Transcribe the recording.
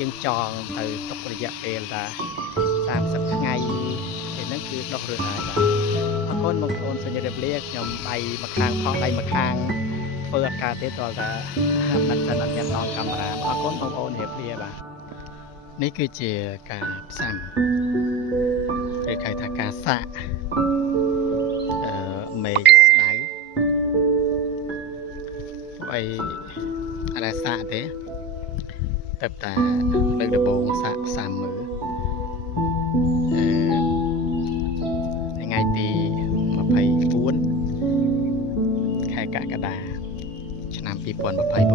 យើងចងទៅទុករយៈពេលថា30ថ្ងៃពេលហ្នឹងគឺដុះរឿងហើយបាទអរគុណបងប្អូនសូមជម្រាបលាខ្ញុំដៃម្ខាងខោដៃម្ខាងធ្វើអត់កើតទេតើតាមិនសិនអត់មានដងកាមេរ៉ាអរគុណបងប្អូនជម្រាបលាបាទនេះគឺជាការផ្សាំគេហៅថាការសាក់មេឃស្ដៅអីអរសាក់ទេតែតាលើកដំបូងសាក់ផ្សាំមើលថ្ងៃទី24ខែកក្កដាឆ្នាំ2022